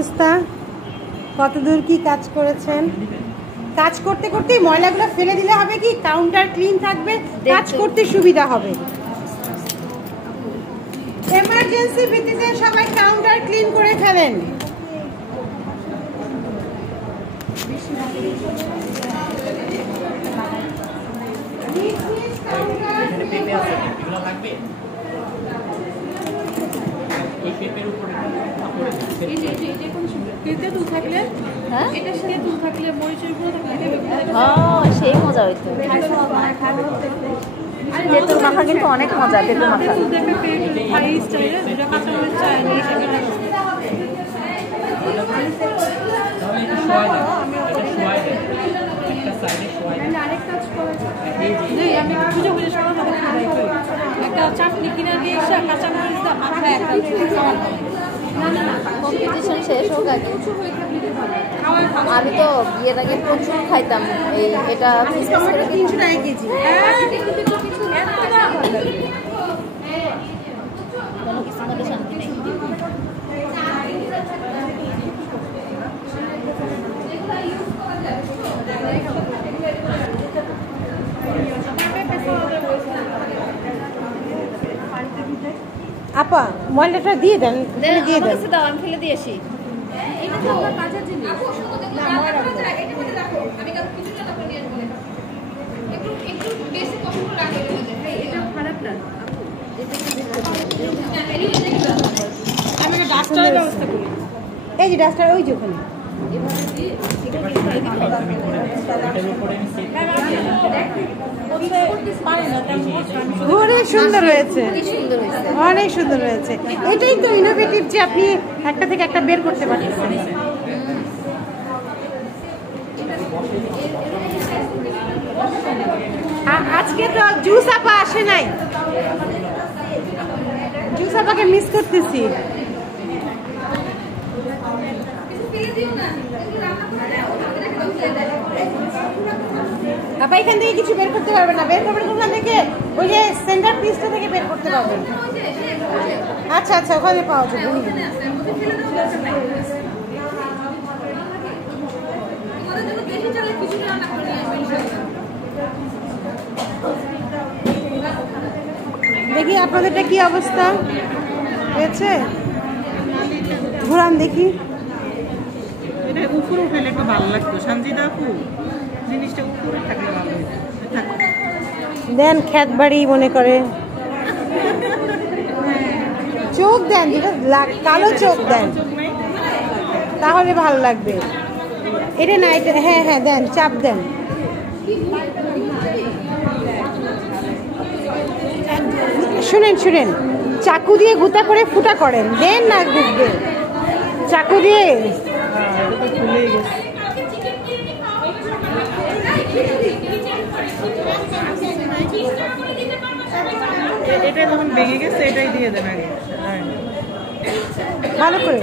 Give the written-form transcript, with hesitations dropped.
অবস্থা, কতদূর কি কাজ করেছেন? কাজ করতে করতে ময়লাগুলো ফেলে দিলে হবে কি, কাউন্টার ক্লিন থাকবে, কাজ করতে সুবিধা হবে। এমার্জেন্সি ভিত্তিতে সবাই কাউন্টার ক্লিন করে ফেলেন। সেই মজা হইতো। তেঁতুল মাখা কিন্তু অনেক মজা। তেঁতুল মাখা চাটনি কিনে দিয়ে কাঁচা মরিচ কম্পিটিশন শেষ হোক আগে। আমি তো বিয়ের আগে প্রচুর খাইতাম এটা। 300 টাকা কেজি। আপা ময়লাটা দিয়ে দেন, দিয়ে দেন। আমি ফেলে দিয়ে আসি। এই যে ডাস্টার ওই যে ওখানে। অনেক সুন্দর হয়েছে, অনেক সুন্দর হয়েছে। এটাই তো ইনোভেটিভ যে আপনি একটা থেকে একটা বের করতে পারতেছেন। আজকে তো জুস আপা আসে নাই, জুস আপাকে মিস করতেছি। আপা এখান থেকে কিছু বের করতে পারবেন না, বের করবেন ওখান থেকে, ওই যে সেন্টার পিসটা থেকে বের করতে পারবেন। আচ্ছা আচ্ছা, ওখানে পাওয়া যাবে। দেখি আপনাদেরটা কি অবস্থা হয়েছে, ঘুরান দেখি। এটা উপরে উঠালে একটু ভালো লাগতো সঞ্জিদা আপু, জিনিসটা উপরে থাকলে ভালো হতো। দেন খেত বাড়ি মনে করে চোখ দেন, যেটা কালো চোখ দেন, তাহলে ভালো লাগবে। এটা না, এটা হ্যাঁ হ্যাঁ দেন, চাপ দেন। শুনেন শুনেন, চাকু দিয়ে গুতা করে ফুটা করেন, দেন না ঢুকবে চাকু দিয়ে। এটা যখন ভেঙে গেছে এটাই দিয়ে দেন আগে ভালো করে।